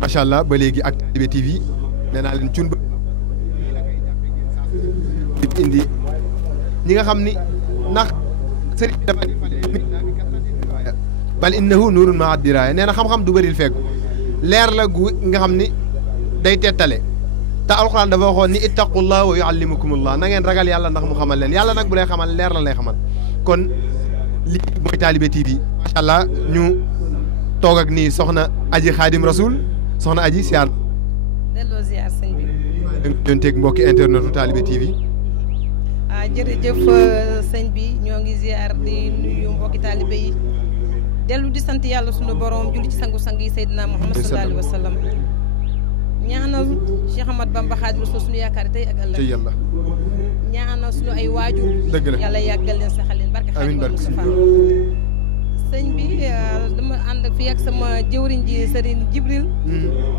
macha allah ba léegi ak Talibé TV nee naa leen cun ba indi ñi nga xam ni ndax sëriñ dafa bal innahu nuurun maa diraaya nee na xam-xam du bëril feggu leer la gu nga xam ni day tettale te alxuraan dafa waxoon ni ittaqullah wa yuallimukumullah na ngeen ragal yàlla ndax mu xamal leen yàlla nag bu lay xamal leer la lay xamal kon lii mooy Talibé TV macha allah ñu toog ak nii soxna Aji Xaadim Rasul soxna Aji siyaar delloo ziar sëñ bi doon teeg mbokki internetu Talibé TV jërëjëf sëñ bi ñoo ngi ziar di nuyu mbokki Talibé yi dellu di sant yàlla sunu borom julli ci sangu-sang yi Seydina Muhammad sallallahu alayhi wa sallam ñaanal Cheikh Ahmad Bamba Xaadimu Rasuul sunu yaakaar tey ak ëllëg yàlla ñaanal sunu ay waajur dëgg la yàlla yàggal leen saxal leen barke Xaadimu Mustafa sëñ bi dama ànd fii ak sama jëwriñ ji Serigne Jibril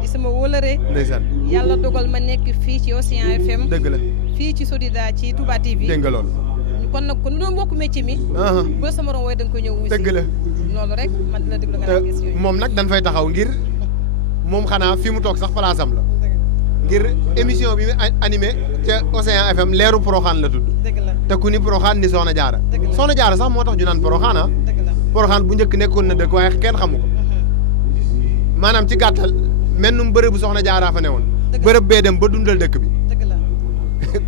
di sama wóolare ndeysaan yàlla dogal ma nekk fii ci Océan FM dëgg la fii ci Sodida ci Touba TV dégg nga lool kon nag kon doon bokk métier mi bu la sama morom wooye da nga koy ñëw wuy si dëgg la loolu rek man dina déglu nga naa gis yooyu moom nag dañ fay taxaw ngir moom xanaa fi mu toog sax place am la ngir émission bi mu animé ca Océan FM leeru Poroxaan la tudd dëgg la te ku ni Poroxaan ni Soxna Jaara Soxna Jaara sax moo tax ñu naan Poroxaan dëgg la Poroxaan bu njëkk nekkoon na dëkk waaye kenn xamu ko maanaam ci gàttal mennum bërëb bu Soxna Jaaraa fa newoon bërëb bee dem ba dundal dëkk bi dëgg la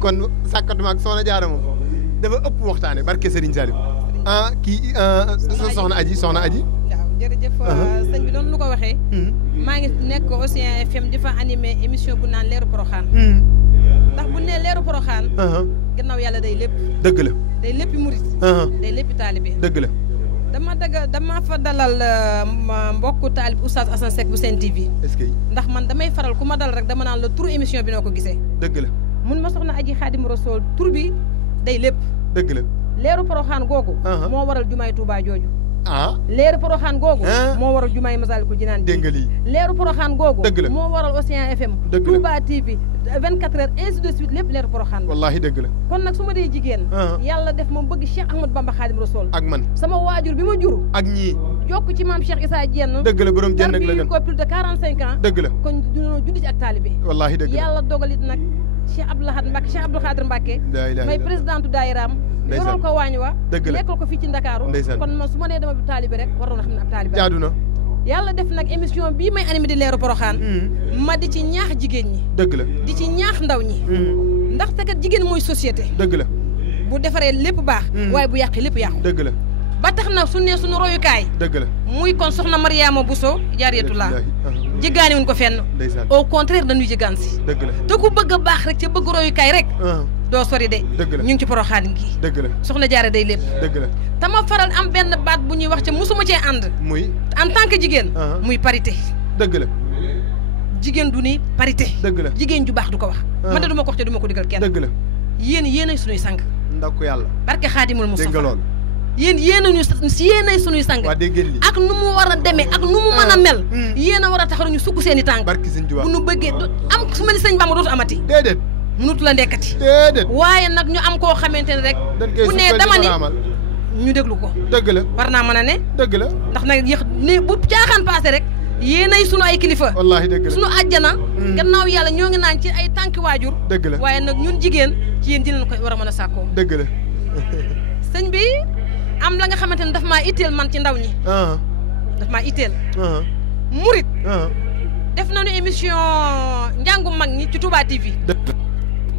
kon sàkkatuma ak Soxna Jaara moom dafa ëpp waxtaane barke Serigne Saliou kii soxna Aji waaw jërëjëf sëñ bi noonu lu ko waxee maa ngi nekk Océan FM di fa animé émission bu naan leeru Poroxaan ndax bu ne leeru Poroxaan gannaaw yàlla day lépp dëgg la day léppi murit day léppi Talibé dëgg la dama fa dalal mbokku Talibé Oustaz Assane Seck bu Sen TV est-ce que ndax man damay faral ku ma dal rek dama naan la tur émission bi noo ko gisee dëgg la mun ma soxna Aji Xaadim Rasul tur bi day lépp dëgg la leeru Poroxaan googu moo waral jumaay Touba jooju leeru Poroxaan googu moo waral jumaay Masaalikul Jinaan dégg nga lii leeru Poroxaan googu dëgg la moo waral Océan FM dëgg la Touba TV 24 heures ainsi de suite lépp leeru Poroxaan wallaahi dëgg la kon nag su ma dee jigéen yàlla def ma bëgg Cheikh Ahmadou Bamba Xaadim Rasul ak man sama waajur bi ma jur ak ñii jokk ci maam Cheikh Issa Diène dëgg la borom jënd ak la gën ko plus de 45 ans dëgg la kon dunoo judd ci ak Talibé wallaahi dëgg la yàlla dogalit nag Cheikh Abdou Lahad Mbacké Cheikh Abdou Khadre Mbacké may présidentu daayiraam yoral ko waañ wa nekkal ko fii ci Ndakaaru kon man su ma nee dama bi Talibé rek waroon a xam ne ab Talibé jaadu na yàlla def nag émission bii may animé di leeru Poroxaan ma di ci ñaax jigéen ñi dëgg la di ci ñaax ndaw ñi ndaxte kat jigéen mooy société dëgg la bu defaree lépp baax waaye bu yàqee lépp yàqu dëgg la ba tax na su ne suñu royukaay dëgg la muy kon soxna Mariama Bousso Jaariyatullah jéggaani wuñ ko fenn au contraire dañuy jéggaan si dëgg la te ku bëgg a baax rek ca bëgg royukaay rek doo sori de dëgg la ñu ngi ci Poroxaan gi dëgg la soxna Jaara day lépp dëgg la te ma faral am benn baat bu ñuy wax ca musuma cee ànd muy en tant que jigéen muy parité dëgg la jigéen du ni parité dëgg la jigéen ju baax du ko wax man de du ma ko wax te du ma ko digal kenn dëgg la yéenay sunuy sang ndakku yàlla barke Xaadimul Mustafa dégg nga lool yéenay sunuy sang waa dégg li ak nu mu war a demee ak nu mu mën a mel yéen a war a taxaw ñu sukk seen i tànk barki Sëñ Tuubaa bu nu bëggee am su ma ni sëñ Bamba dootu amati déedéet mënutu la ndekkati déedéet waaye nag ñu am koo xamante ne rek bu nee dama ni ñu déglu ko dëgg la war naa mën a ne dëgg la ndax nag yéex ne bu caaxaan passé rek yéenay sunu ay kilifa wallaahi dëgg la sunu àjjana gannaaw yàlla ñoo ngi naan ci ay tànki waajur dëgg la waaye nag ñun jigéen ci yéen dinañ ko war a mën a sàkkoo dëgg la sëñ bi am la nga xamante ne daf maa itteel man ci ndaw ñi daf maa itteel murit def nañu émission njàngu mag ñi ci Touba TV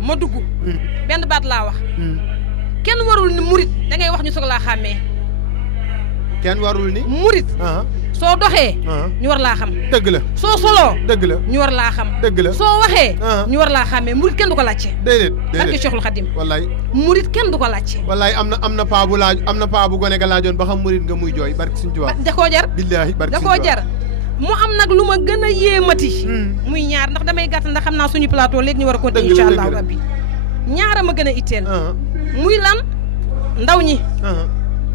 ma dugg benn baat laa wax kenn warul ni murit da ngay wax ñu soog laa xàmmee kenn warul ni murit soo doxee ñu war laa xam dëgg la soo soloo dëgg la ñu war laa xam dëgg la soo waxee ñu war laa xàmmee murit kenn du ko laajte déedéet barke Cheikhul Khadim wallaay murit kenn du ko laajte wallaay am na paa bu laaj am na paa bu gone ga laajoon ba xam murit nga muy jooy barke Sëñ Tuubaa da koo jar billaahi barke da koo jar mu am nag lu ma gën a yéemati muy ñaar ndax damay gàttal ndax xam naa suñu plateau léegi ñu war a continuer incha allahu rabbi ñaara ma gën a itteel muy lan ndaw ñi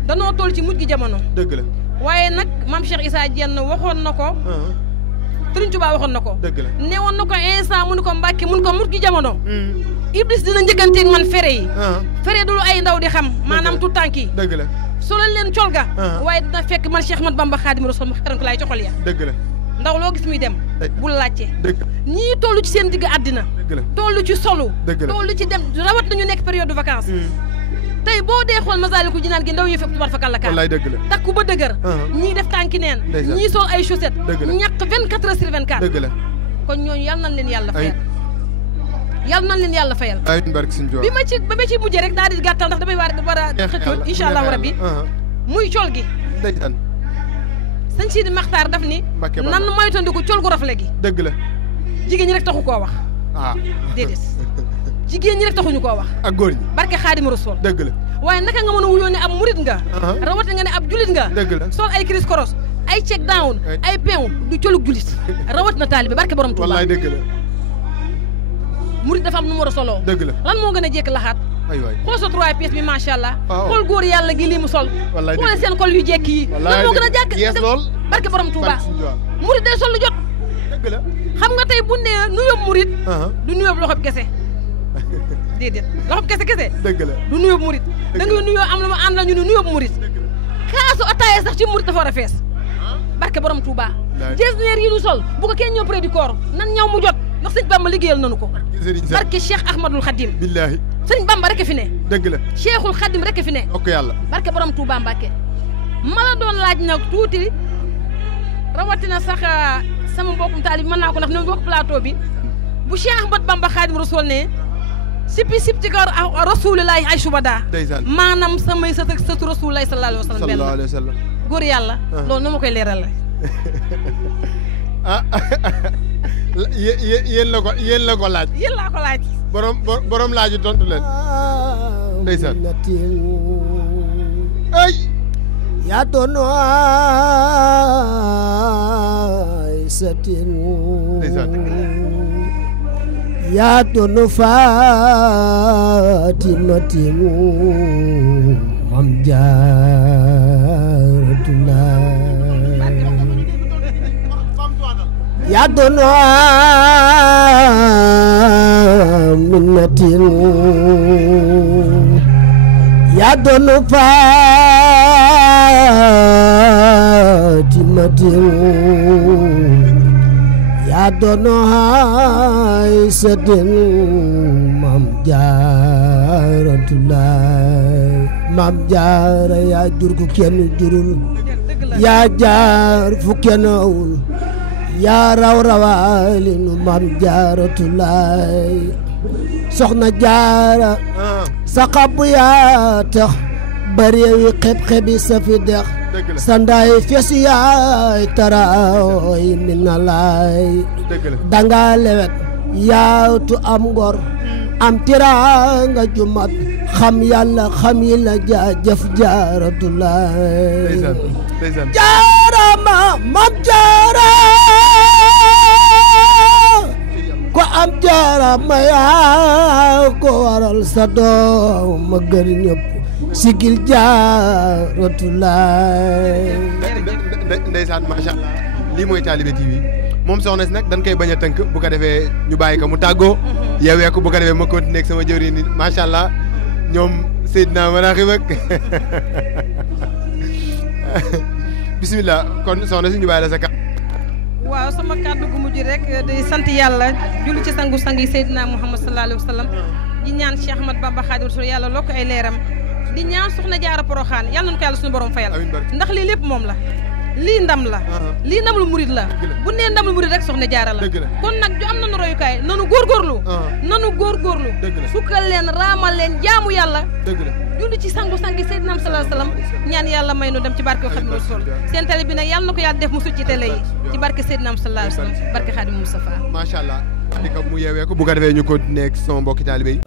danoo toll ci mujj gi jamono dëgg la waaye nag maam Cheikh Issa Diène waxoon na ko Sëriñ Tuubaa waxoon na ko dëgg la newoon na ko instant mun ko Mbàkke mun ko mut gi jamono Iblis dina njëkkanteeg man fere yi fere dulu ay ndaw di xam maanaam tout tànk yi dëgg la solal leen col ga waaye dina fekk man Cheikh Ahmad Bamba Xaadimu Rasuul mu xeran ko laay coxol ya dëgg la ndaw loo gis muy dem bul laajte dëgg ñii tollu ci seen digg àddina dëgg la tollu ci solu dëgg la tollu ci dem rawat nañu nekk période de vacances tey boo dee xool Masaalikul Jinaan gi ndaw yi fépp tubar fa kàlla wallaay dëgg la takku ba dëgër ñii def tànki neen ñii sol ay chaussettes ñàkk 24 heures sur 24 dëgg la kon ñooñu yal nañ leen yàlla fayal yal nañ leen yàlla fayal bi ma ci mujjee rek daal di gàttal ndax damay war a xëccoon incha allahu rabbi muy col gi sëñ Sidi Maxtaar daf ni nan moytandiku col gu rafle gi dëgg la jigéen ñi rek taxu koo wax déedéet jigéen ñi rek taxuñu koo wax ak góor ñi barke Xaadimu Rasuul dëgg la waaye naka nga mën a wuyoo ne ab murit nga rawat nga ne ab julit nga dëgg la sol ay cris koros ay check down ay peew du colug julit rawat na taalibe barke borom Tuuba wallaay dëgg la murit dafa am nu mu war a soloo dëgg la lan moo gën a jekk laxaat ay waay xool sa 3 pièces bi macha allah xool góor yàlla gi lii mu sol wallaay xool seen kol yu jekk yi lan moo gën a jàkk yees lool barke borom Tuuba murit day sol lu jot dëgg la xam nga tey bu ne nuyoo murit du nuyoo loxob kese déedéet loxob kese dëgg la du nuyoo murit da ngay nuyoo am la ma ànd la ñu ne nuyoo murit kaasu ataaya sax ci murit dafa war a fees barke borom Touba jesneer yi nu sol bu ko kenn ñëw près du corps nan ñëw mu jot ndax sëñ Bamba liggéeyal nanu ko barke Cheikh Ahmadul Khadim billaahi sëñ Bamba rek fi ne dëgg la Cheikhul Khadim rek fi ne ok yàlla barke borom Touba Mbàkke ma la doon laaj nag tuuti rawatina sax sama mbokkum taalib mën naa ko ndax ne mbokk plateau bi bu Cheikh Ahmad Bamba Khadim Rasoul ne sipi ci kaw rasulillahi ay subada maanaam samay sëtu rasulillahi sallallahu alayhi wa sallam góor yàlla loolu nu ma koy leeral la yéen la ko laaj yéen laa ko laaj borom laaju tontu leen ndeysaan ay yaa doon ay satin yaa doon Faatimatin Mam Jaaratullah yaa doon Aminatin yaa doon Faatimatin yaa doon Aysatin Mam Jaaratullah Mam Jaara yaa jur ku kenn jurul yaa jaar fu kenn awul yaa raw rawaalinu Mam Jaaratullah soxna Jaara sa xabu yaa tax bari wi xeb-xebi sa fi dex sandaay fes yaay taraawoy minalaay danga lewet yaatu am ngor am tiraanga jumat xam yàlla xam yi la jaajëf Jaaratullah Jaara Mam Jaara ko am Jaara ma yaa ko waral sa doom ma gër ñëpp sigil Jaaratullah ndeysaan macha allah lii mooy Talibé TV moom soxna si nag dañ koy bañ a tënk bu ko defee ñu bàyyi ko mu tàggoo yeewee ko bu ko defee ma continuer ak sama jëwriñ ni macha allah ñoom Seydina Maraxib ak bisimilah kon soxna si ñu bàyyi la sa kàddu. waaw sama kàddu gu mujj rek di sant yàlla julli ci sangu-sang yi Seydina Muhammad sallallahu alayhi wa sallam di ñaan Cheikh Ahmad Bamba Khadim Rasul yàlla lokk ay leeram di ñaan soxna Jaara Poroxaan yàlla nañu ko yàlla suñu borom fayal ndax lii lépp moom la lii ndam la lii ndamul murid la bu nee ndamul murid rek soxna Jaara la kon nag ju am nañu royukaay nanu góorgóorlu sukkal leen raamal leen jaamu yàlla julli ci sangu-sangi Seydina sallallahu alayhi wasallam ñaan yàlla may nu dem ci barke Xaadimu Rasuul seen télé bi nag yàlla na ko yàlla def mu succ ci télé yi ci barke Seydina sallallahu alayhi wasallam barke Xaadimu Mustafa macha allah di ko mu yeewee ko bu ko defee ñu continuer ak sama mbokki taalibe yi